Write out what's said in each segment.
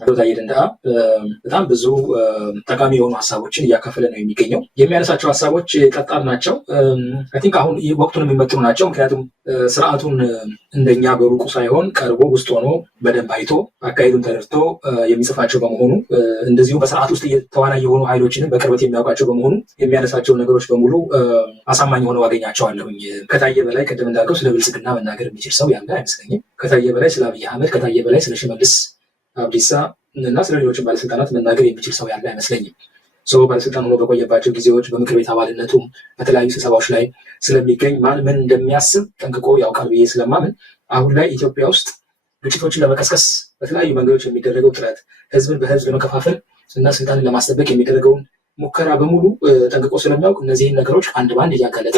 ታዬ ደንደዓ በጣም ብዙ ጠቃሚ የሆኑ ሀሳቦችን እያካፈለ ነው የሚገኘው። የሚያነሳቸው ሀሳቦች ጠጣር ናቸው። አይ ቲንክ አሁን ወቅቱን የሚመጥኑ ናቸው። ምክንያቱም ስርዓቱን እንደኛ በሩቁ ሳይሆን ቀርቦ ውስጥ ሆኖ በደንብ አይቶ አካሄዱን ተረድቶ የሚጽፋቸው በመሆኑ እንደዚሁ በስርዓት ውስጥ ተዋናይ የሆኑ ኃይሎችንም በቅርበት የሚያውቃቸው በመሆኑ የሚያነሳቸው ነገሮች በሙሉ አሳማኝ ሆነው አገኛቸዋለሁኝ። ከታየ በላይ ቅድም እንዳልከው ስለ ብልጽግና መናገር የሚችል ሰው ያለ አይመስለኝም። ከታየ በላይ ስለ አብይ አህመድ፣ ከታየ በላይ ስለ ሽመልስ አብዲሳ እና ስለ ሌሎችን ባለስልጣናት መናገር የሚችል ሰው ያለ አይመስለኝም። ባለስልጣን ሆኖ በቆየባቸው ጊዜዎች በምክር ቤት አባልነቱም በተለያዩ ስብሰባዎች ላይ ስለሚገኝ ማን ምን እንደሚያስብ ጠንቅቆ ያውቃል ብዬ ስለማምን አሁን ላይ ኢትዮጵያ ውስጥ ግጭቶችን ለመቀስቀስ በተለያዩ መንገዶች የሚደረገው ጥረት፣ ህዝብን በህዝብ ለመከፋፈል እና ስልጣንን ለማስጠበቅ የሚደረገውን ሙከራ በሙሉ ጠንቅቆ ስለሚያውቅ እነዚህን ነገሮች አንድ በአንድ እያጋለጠ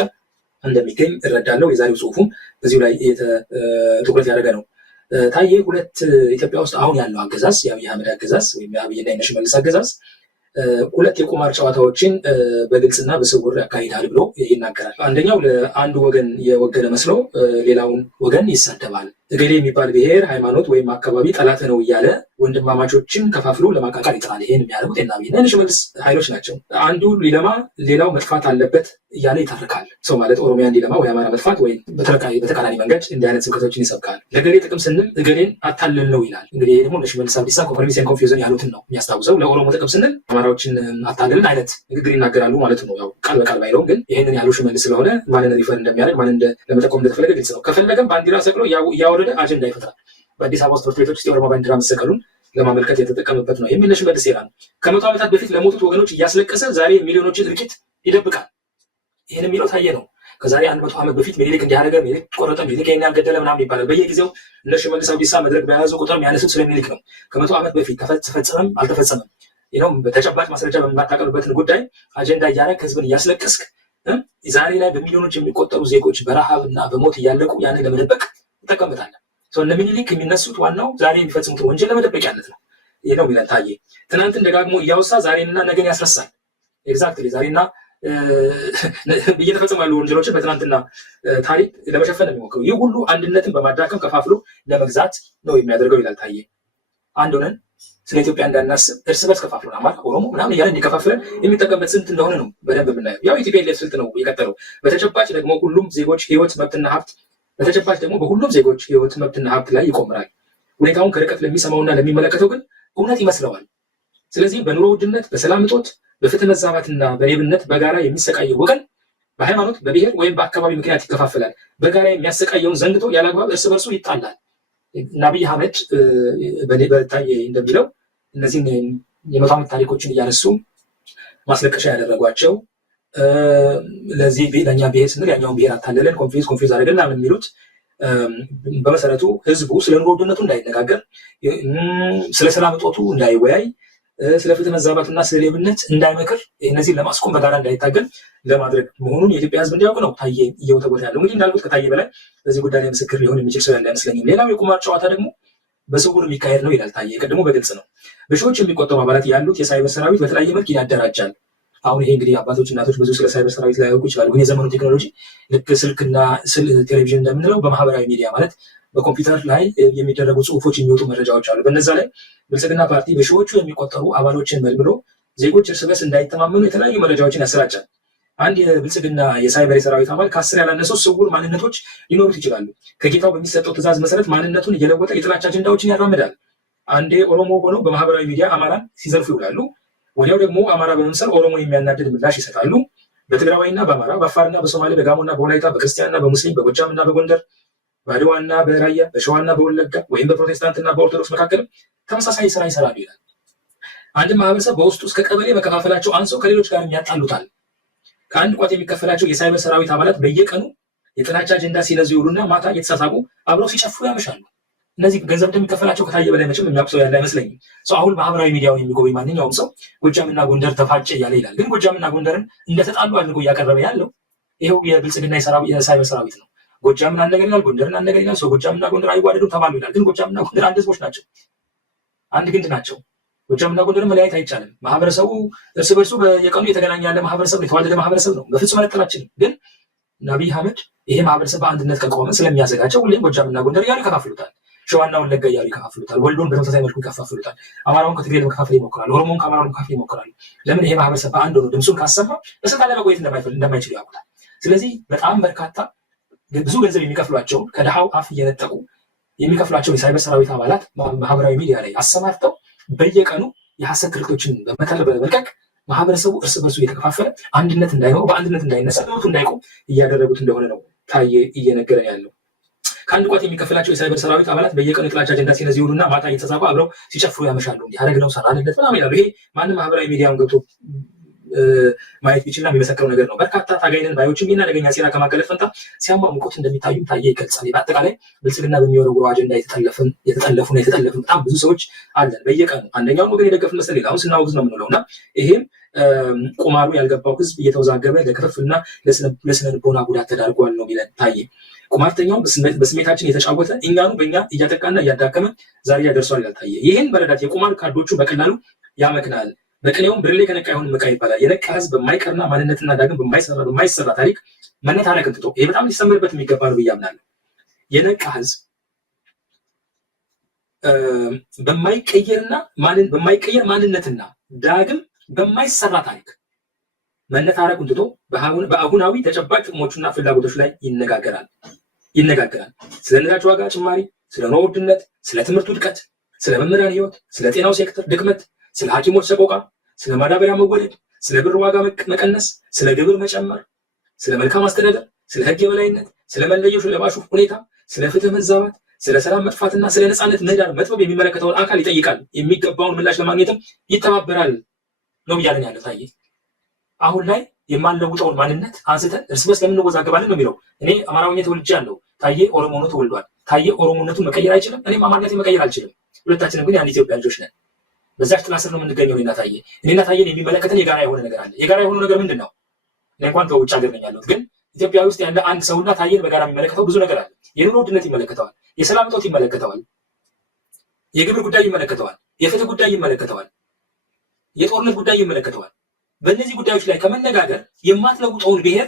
እንደሚገኝ እረዳለሁ። የዛሬው ጽሁፉም በዚሁ ላይ ትኩረት ያደረገ ነው። ታዬ ሁለት ኢትዮጵያ ውስጥ አሁን ያለው አገዛዝ የአብይ አህመድ አገዛዝ ወይም የአብይና የሽመልስ አገዛዝ ሁለት የቁማር ጨዋታዎችን በግልጽና በስውር ያካሂዳል ብሎ ይናገራል። አንደኛው ለአንዱ ወገን የወገነ መስሎ ሌላውን ወገን ይሳደባል። እገሌ የሚባል ብሔር፣ ሃይማኖት ወይም አካባቢ ጠላት ነው እያለ ወንድማማቾችን ከፋፍሎ ለማቃቃር ይጥራል። ይሄን የሚያደርጉት የአብይና የሽመልስ ኃይሎች ናቸው። አንዱ ሊለማ ሌላው መጥፋት አለበት እያለ ይተርካል። ሰው ማለት ኦሮሚያ እንዲለማ ወይ አማራ መጥፋት ወይ በተቃራኒ መንገድ እንዲህ አይነት ስብከቶችን ይሰብካል። ለገሌ ጥቅም ስንል እገሌን አታለል ነው ይላል። እንግዲህ ይሄ ደግሞ ለሽመልስ አብዲሳ ኮንፊውዥን ኮንፊውዥን ያሉትን ነው የሚያስታውሰው። ለኦሮሞ ጥቅም ስንል አማራዎችን አታለልን አይነት ንግግር ይናገራሉ ማለት ነው። ያው ቃል በቃል ባይለውም ግን ይሄንን ያለው ሽመልስ ስለሆነ ማንን ሪፈር እንደሚያደርግ ማንን ለመጠቆም እንደተፈለገ ግልጽ ነው። ከፈለገም ባንዲራ ሰቅሎ እያወረደ አጀንዳ ይፈጥራል። በአዲስ አበባ ትምህርት ቤቶች ውስጥ የኦሮሞ ባንዲራ መሰቀሉን ለማመልከት የተጠቀመበት ነው። የሚል ለሽመልስ ሴራ ነው። ከመቶ ዓመታት በፊት ለሞቱት ወገኖች እያስለቀሰ ዛሬ ሚሊዮኖችን እልቂት ይደብቃል። ይህን የሚለው ታየ ነው። ከዛሬ 100 ዓመት በፊት ሚኒሊክ እንዲያደረገ ሚኒሊክ ቆረጠ፣ ሚኒሊክ ይሄን ያልገደለ ምናምን ይባላል። በየጊዜው እነ ሽመልስ አብዲሳ መድረክ በያዙ ቁጥር የሚያነሱት ስለ ሚኒሊክ ነው። ከመቶ ዓመት በፊት ተፈጸመም አልተፈጸመም ነው በተጨባጭ ማስረጃ በማታቀርብበትን ጉዳይ አጀንዳ እያደረግ ህዝብን እያስለቀስክ ዛሬ ላይ በሚሊዮኖች የሚቆጠሩ ዜጎች በረሃብና በሞት እያለቁ ያንን ለመደበቅ ይጠቀምበታል። እነ ሚኒሊክ የሚነሱት ዋናው ዛሬ የሚፈጽሙት ወንጀል ለመደበቅ ያለት ነው። ይህ ነው የሚለን ታዬ። ትናንትን ደጋግሞ እያወሳ ዛሬንና ነገን ያስረሳል። ኤግዛክትሊ ዛሬና እየተፈጸሙ ያሉ ወንጀሎችን በትናንትና ታሪክ ለመሸፈን ነው የሚሞክረው። ይህ ሁሉ አንድነትን በማዳከም ከፋፍሎ ለመግዛት ነው የሚያደርገው ይላል ታዬ። አንድ ሆነን ስለ ኢትዮጵያ እንዳናስብ እርስ በርስ ከፋፍሎ አማራ፣ ኦሮሞ ምናምን እያለ እንዲከፋፍለን የሚጠቀምበት ስልት እንደሆነ ነው በደንብ የምናየው። ያው ኢትዮጵያ ስልት ነው የቀጠለው። በተጨባጭ ደግሞ ሁሉም ዜጎች ህይወት፣ መብትና ሀብት በተጨባጭ ደግሞ በሁሉም ዜጎች ህይወት፣ መብትና ሀብት ላይ ይቆምራል። ሁኔታውን ከርቀት ለሚሰማውና ለሚመለከተው ግን እውነት ይመስለዋል። ስለዚህ በኑሮ ውድነት፣ በሰላም እጦት፣ በፍትህ መዛባትና በሌብነት በጋራ የሚሰቃየው ወገን በሃይማኖት፣ በብሔር ወይም በአካባቢ ምክንያት ይከፋፈላል። በጋራ የሚያሰቃየውን ዘንግቶ ያለአግባብ እርስ በርሱ ይጣላል። አብይ አህመድ በታዬ እንደሚለው እነዚህን የመቶ ዓመት ታሪኮችን እያነሱ ማስለቀሻ ያደረጓቸው ለዚህ ለእኛ ብሔር ስንል ያኛውን ብሔር አታለለን ኮንፊውዝ አደረገን ምን የሚሉት በመሰረቱ ህዝቡ ስለ ኑሮ ውድነቱ እንዳይነጋገር፣ ስለ ሰላም እጦቱ እንዳይወያይ፣ ስለ ፍትህ መዛባትና ስለ ሌብነት እንዳይመክር፣ እነዚህን ለማስቆም በጋራ እንዳይታገል ለማድረግ መሆኑን የኢትዮጵያ ህዝብ እንዲያውቅ ነው ታዬ እየወተወተ ያለው። እንግዲህ እንዳልኩት ከታዬ በላይ በዚህ ጉዳይ ላይ ምስክር ሊሆን የሚችል ሰው ያለ አይመስለኝም። ሌላው የቁማር ጨዋታ ደግሞ በስውር የሚካሄድ ነው ይላል ታዬ። ቅድሞ በግልጽ ነው። በሺዎች የሚቆጠሩ አባላት ያሉት የሳይበር ሰራዊት በተለያየ መልክ ያደራጃል። አሁን ይሄ እንግዲህ አባቶች እናቶች ብዙ ስለ ሳይበር ሰራዊት ላያውቁ ይችላሉ። ግን የዘመኑ ቴክኖሎጂ ልክ ስልክና ቴሌቪዥን እንደምንለው በማህበራዊ ሚዲያ ማለት በኮምፒውተር ላይ የሚደረጉ ጽሁፎች የሚወጡ መረጃዎች አሉ። በነዛ ላይ ብልጽግና ፓርቲ በሺዎቹ የሚቆጠሩ አባሎችን መልምሎ ዜጎች እርስ በርስ እንዳይተማመኑ የተለያዩ መረጃዎችን ያሰራጫል። አንድ የብልጽግና የሳይበር ሰራዊት አባል ከ10 ያላነሱ ስውር ማንነቶች ሊኖሩት ይችላሉ። ከጌታው በሚሰጠው ትዕዛዝ መሰረት ማንነቱን እየለወጠ የጥላቻ አጀንዳዎችን ያራምዳል። አንዴ ኦሮሞ ሆነው በማህበራዊ ሚዲያ አማራን ሲዘልፉ ይውላሉ። ወዲያው ደግሞ አማራ በመምሰል ኦሮሞን የሚያናድድ ምላሽ ይሰጣሉ። በትግራዋይና በአማራ፣ በአፋርና በሶማሌ፣ በጋሞና በወላይታ፣ በክርስቲያንና በሙስሊም፣ በጎጃምና በጎንደር፣ በአድዋና በራያ፣ በሸዋና በወለጋ ወይም በፕሮቴስታንትና በኦርቶዶክስ መካከል ተመሳሳይ ስራ ይሰራሉ ይላል። አንድ ማህበረሰብ በውስጡ እስከ ቀበሌ መከፋፈላቸው አንሶ ከሌሎች ጋር ያጣሉታል። ከአንድ ቋት የሚከፈላቸው የሳይበር ሰራዊት አባላት በየቀኑ የጥላቻ አጀንዳ ሲነዙ ይውሉና ማታ እየተሳሳቁ አብረው ሲጨፍሩ ያመሻሉ። እነዚህ ገንዘብ እንደሚከፈላቸው ከታየ በላይ መቼም የሚያውቅ ሰው ያለ አይመስለኝም። አሁን ማህበራዊ ሚዲያውን የሚጎበኝ ማንኛውም ሰው ጎጃምና ጎንደር ተፋጨ እያለ ይላል። ግን ጎጃምና ጎንደርን እንደተጣሉ አድርጎ እያቀረበ ያለው ይኸው የብልጽግና የሳይበር ሰራዊት ነው። ጎጃምን አንድ ነገር ይላል፣ ጎንደርን አንድ ነገር ይላል። ሰው ጎጃምና ጎንደር አይዋደዱም ተባሉ ይላል። ግን ጎጃምና ጎንደር አንድ ህዝቦች ናቸው፣ አንድ ግንድ ናቸው። ጎጃምና ጎንደርን መለያየት አይቻልም። ማህበረሰቡ እርስ በርሱ በየቀኑ የተገናኘ ያለ ማህበረሰብ፣ የተዋለደ ማህበረሰብ ነው። በፍጹም መነጠላችንም። ግን አብይ አህመድ ይሄ ማህበረሰብ በአንድነት ከቆመ ስለሚያዘጋጀው ሁሌም ጎጃምና ጎንደር እያሉ ይከፋፍሉታል። ሸዋና ወለጋ እያሉ ይከፋፍሉታል። ወሎን በተመሳሳይ መልኩ ይከፋፍሉታል። አማራውን ከትግሬ ለመከፋፈል ይሞክራሉ። ኦሮሞውን ከአማራው ለመከፋፈል ይሞክራሉ። ለምን? ይሄ ማህበረሰብ በአንድ ሆኖ ድምፁን ካሰማ በስልጣን ላይ መቆየት እንደማይችሉ ያውቁታል። ስለዚህ በጣም በርካታ ብዙ ገንዘብ የሚከፍሏቸውን ከድሃው አፍ እየነጠቁ የሚከፍሏቸው የሳይበር ሰራዊት አባላት ማህበራዊ ሚዲያ ላይ አሰማርተው በየቀኑ የሐሰት ትርክቶችን በመልቀቅ ማህበረሰቡ እርስ በርሱ እየተከፋፈለ አንድነት እንዳይኖር በአንድነት እንዳይነሳ መብቱ እንዳይቆም እያደረጉት እንደሆነ ነው ታዬ እየነገረን ያለው። ከአንድ ቋት የሚከፍላቸው የሳይበር ሰራዊት አባላት በየቀኑ የጥላቻ አጀንዳ ሲነዚህ ይውሉና ማታ እየተጻፉ አብረው ሲጨፍሩ ያመሻሉ። ያደረግነው ሰራንለት ምናምን ይላሉ። ይሄ ማንም ማህበራዊ ሚዲያውን ገብቶ ማየት ቢችልና የሚመሰክረው ነገር ነው። በርካታ ታጋይነን ባዮችም ይህን አደገኛ ሴራ ከማጋለጥ ፈንታ ሲያሟሙቁት እንደሚታዩም ታዬ ይገልጻል። በአጠቃላይ ብልጽግና በሚወረውረው አጀንዳ የተጠለፉና በጣም ብዙ ሰዎች አለን። በየቀኑ አንደኛውን ወገን የደገፍን መሰለኝ አሁን ስናወግዝ ነው የምንውለው እና ይሄም ቁማሩ ያልገባው ህዝብ እየተወዛገበ ለክፍፍልና ለስነ ልቦና ጉዳት ተዳርጓል ነው የሚለን ታዬ። ቁማርተኛው በስሜታችን የተጫወተ እኛኑ በእኛ እያጠቃና እያዳከመ ዛሬ ያደርሷል ይላል ታዬ። ይህን መረዳት የቁማር ካርዶቹ በቀላሉ ያመክናል። በቅኔውም ብርሌ ከነቃ አይሆንም ዕቃ ይባላል። የነቃ ህዝብ በማይቀርና ማንነትና ዳግም በማይሰራ ታሪክ መነታረክን ትቶ ይሄ በጣም ሊሰምርበት የሚገባ ነው ብዬ አምናለሁ። የነቃ ህዝብ በማይቀየር ማንነትና ዳግም በማይሰራ ታሪክ መነታረኩን ትቶ በአሁናዊ ተጨባጭ ጥቅሞቹና ፍላጎቶች ላይ ይነጋገራል። ስለ ነዳጅ ዋጋ ጭማሪ፣ ስለ ኑሮ ውድነት፣ ስለ ትምህርቱ ውድቀት፣ ስለ መምህራን ህይወት፣ ስለ ጤናው ሴክተር ድክመት፣ ስለ ሐኪሞች ሰቆቃ፣ ስለ ማዳበሪያ መወደድ፣ ስለ ብር ዋጋ መቀነስ፣ ስለ ግብር መጨመር፣ ስለ መልካም አስተዳደር፣ ስለ ህግ የበላይነት፣ ስለ መለየሹ ለባሹ ሁኔታ፣ ስለ ፍትህ መዛባት፣ ስለ ሰላም መጥፋትና ስለ ነፃነት ምህዳር መጥበብ የሚመለከተውን አካል ይጠይቃል። የሚገባውን ምላሽ ለማግኘትም ይተባበራል ነው እያለን ያለ ታዬ። አሁን ላይ የማንለውጠውን ማንነት አንስተን እርስ በርስ ለምን እንወዛገባለን ነው የሚለው። እኔ አማራውኛ ተወልጃለሁ፣ ታዬ ኦሮሞ ሆኖ ተወልዷል። ታዬ ኦሮሞነቱን መቀየር አይችልም፣ እኔም አማርነቴን መቀየር አልችልም። ሁለታችንም ግን የአንድ ኢትዮጵያ ልጆች ነን። በዛች ጥላ ስር ነው የምንገኘው። እኔና ታዬን የሚመለከተን የጋራ የሆነ ነገር አለ። የጋራ የሆነ ነገር ምንድን ነው? እኔ እንኳን በውጭ ሀገር ነኝ ያለሁት፣ ግን ኢትዮጵያ ውስጥ ያለ አንድ ሰውና ታዬን በጋራ የሚመለከተው ብዙ ነገር አለ። የኑሮ ውድነት ይመለከተዋል፣ የሰላም እጦት ይመለከተዋል፣ የግብር ጉዳይ ይመለከተዋል፣ የፍትህ ጉዳይ ይመለከተዋል፣ የጦርነት ጉዳይ ይመለከተዋል። በእነዚህ ጉዳዮች ላይ ከመነጋገር የማትለውጠውን ብሔር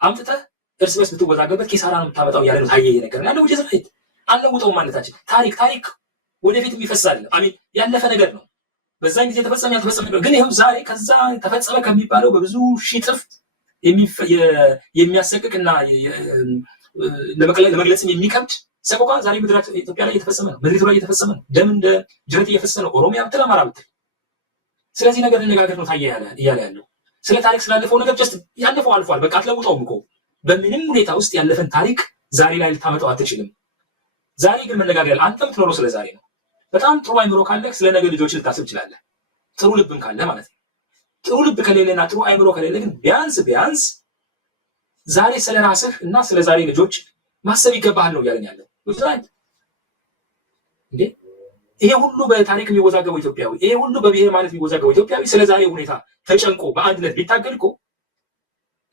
አምጥተህ እርስ በርስ ብትወዛገበት ኪሳራ ነው የምታመጣው ያለ ነው ታዬ እየነገረን ያለው። ውጭ ስራይት አንለውጠውም ማለታችን ታሪክ ወደፊት የሚፈሳል አሚን ያለፈ ነገር ነው። በዛን ጊዜ ተፈጸመ ያልተፈጸመ ነገር ግን ይሄው ዛሬ ከዛ ተፈጸመ ከሚባለው በብዙ ሺህ እጥፍ የሚያሰቅቅና ለመግለጽ የሚከብድ ሰቆቃ ዛሬ ምድራችን ኢትዮጵያ ላይ እየተፈጸመ ነው። ምድሪቱ ላይ እየተፈጸመ ነው። ደም እንደ ጅረት እየፈሰሰ ነው። ኦሮሚያ ብትል አማራ ብትል ስለዚህ ነገር እንነጋገር ነው ታዬ እያለ ያለው። ስለ ታሪክ ስላለፈው ነገር ጀስት ያለፈው አልፏል፣ በቃ አትለውጠውም እኮ። በምንም ሁኔታ ውስጥ ያለፈን ታሪክ ዛሬ ላይ ልታመጣው አትችልም። ዛሬ ግን መነጋገር አንተ የምትኖረው ስለ ዛሬ ነው። በጣም ጥሩ አይምሮ ካለህ ስለ ነገ ልጆች ልታስብ ትችላለህ። ጥሩ ልብን ካለ ማለት ነው። ጥሩ ልብ ከሌለና ጥሩ አይምሮ ከሌለ ግን ቢያንስ ዛሬ ስለ ራስህ እና ስለ ዛሬ ልጆች ማሰብ ይገባሃል ነው እያለን ያለው። እንዴ ይሄ ሁሉ በታሪክ የሚወዛገበው ኢትዮጵያዊ፣ ይሄ ሁሉ በብሔር ማለት የሚወዛገበው ኢትዮጵያዊ ስለ ዛሬ ሁኔታ ተጨንቆ በአንድነት ቢታገል እኮ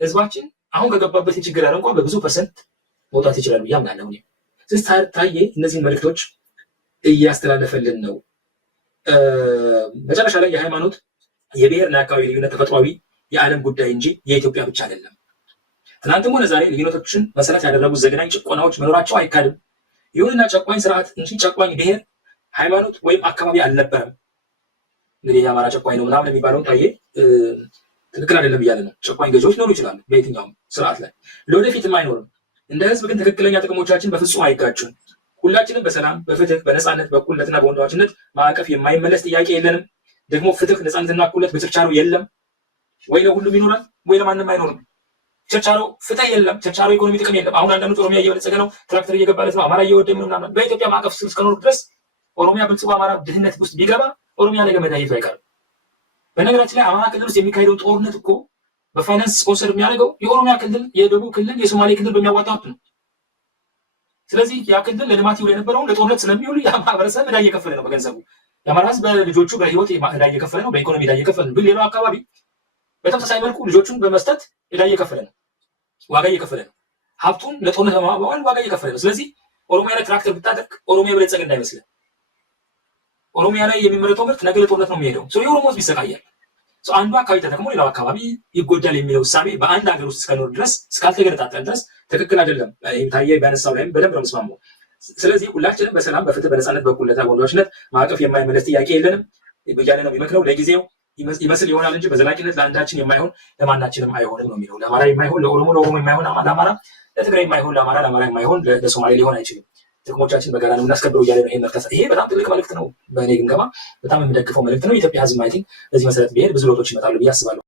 ህዝባችን አሁን ከገባበት የችግር አረንቋ በብዙ ፐርሰንት መውጣት ይችላል ብዬ አምናለሁ። ስለዚህ ታዬ እነዚህን መልዕክቶች እያስተላለፈልን ነው። መጨረሻ ላይ የሃይማኖት የብሔርና የአካባቢ ልዩነት ተፈጥሯዊ የዓለም ጉዳይ እንጂ የኢትዮጵያ ብቻ አይደለም። ትናንትም ሆነ ዛሬ ልዩነቶችን መሰረት ያደረጉ ዘግናኝ ጭቆናዎች መኖራቸው አይካድም። ይሁንና ጨቋኝ ስርዓት እንጂ ጨቋኝ ብሔር፣ ሃይማኖት ወይም አካባቢ አልነበረም። እንግዲህ የአማራ ጨቋኝ ነው ምናምን የሚባለውን ታዬ ትክክል አይደለም እያለ ነው። ጨቋኝ ገዢዎች ሊኖሩ ይችላሉ በየትኛውም ስርዓት ላይ፣ ለወደፊትም አይኖርም። እንደ ህዝብ ግን ትክክለኛ ጥቅሞቻችን በፍጹም አይጋጩም። ሁላችንም በሰላም በፍትህ በነፃነት በእኩልነትና በወንድማማችነት ማዕቀፍ የማይመለስ ጥያቄ የለንም። ደግሞ ፍትህ ነፃነትና እኩልነት በችርቻሮ የለም። ወይ ለሁሉም ይኖራል ወይ ለማንም አይኖርም። ችርቻሮ ፍትህ የለም። ችርቻሮ ኢኮኖሚ ጥቅም የለም። አሁን አንዳንዱ ኦሮሚያ እየበለጸገ ነው፣ ትራክተር እየገባለት ነው፣ አማራ እየወደመ ነው ምናምን። በኢትዮጵያ ማዕቀፍ ስር እስከኖር ድረስ ኦሮሚያ ብልጽጎ አማራ ድህነት ውስጥ ቢገባ ኦሮሚያ ነገ መዳየቱ አይቀርም። በነገራችን ላይ አማራ ክልል ውስጥ የሚካሄደውን ጦርነት እኮ በፋይናንስ ስፖንሰር የሚያደርገው የኦሮሚያ ክልል፣ የደቡብ ክልል፣ የሶማሌ ክልል በሚያዋጣው ነው። ስለዚህ ያ ክልል ለልማት ይውል የነበረውን ለጦርነት ስለሚውል ያ ማህበረሰብ ዕዳ እየከፈለ ነው በገንዘቡ። የአማራ ህዝብ በልጆቹ በህይወት ዕዳ እየከፈለ ነው፣ በኢኮኖሚ ዕዳ እየከፈለ ነው። ግን ሌላው አካባቢ በተመሳሳይ መልኩ ልጆቹን በመስጠት ዕዳ እየከፈለ ነው፣ ዋጋ እየከፈለ ነው። ሀብቱን ለጦርነት ለማዋል ዋጋ እየከፈለ ነው። ስለዚህ ኦሮሚያ ላይ ትራክተር ብታደርግ ኦሮሚያ በለጸገ እንዳይመስልህ። ኦሮሚያ ላይ የሚመረተው ምርት ነገ ለጦርነት ነው የሚሄደው። የኦሮሞ ህዝብ ይሰቃያል። አንዱ አካባቢ ተጠቅሞ ሌላው አካባቢ ይጎዳል የሚለው እሳቤ በአንድ ሀገር ውስጥ እስከኖር ድረስ እስካልተገነጣጠል ድረስ ትክክል አይደለም። ታዬ ቢያነሳው ላይም በደንብ ነው የምስማማው። ስለዚህ ሁላችንም በሰላም በፍትህ በነፃነት በእኩልነት በወንድማማችነት ማዕቀፍ የማይመለስ ጥያቄ የለንም እያለ ነው የሚመክረው። ለጊዜው ይመስል ይሆናል እንጂ በዘላቂነት ለአንዳችን የማይሆን ለማናችንም አይሆንም ነው የሚለው። ለአማራ የማይሆን ለኦሮሞ የማይሆን ለአማራ፣ ለትግራይ የማይሆን ለአማራ የማይሆን ለሶማሌ ሊሆን አይችልም። ጥቅሞቻችን በጋራ ነው የምናስከብረው እያለ ነው። ይሄ በጣም ትልቅ መልእክት ነው። በእኔ ግምገማ በጣም የምደግፈው መልእክት ነው። የኢትዮጵያ ህዝብ አይ ቲንክ በዚህ መሰረት ቢሄድ ብዙ ለውጦች ይመጣሉ ብዬ አስባለሁ።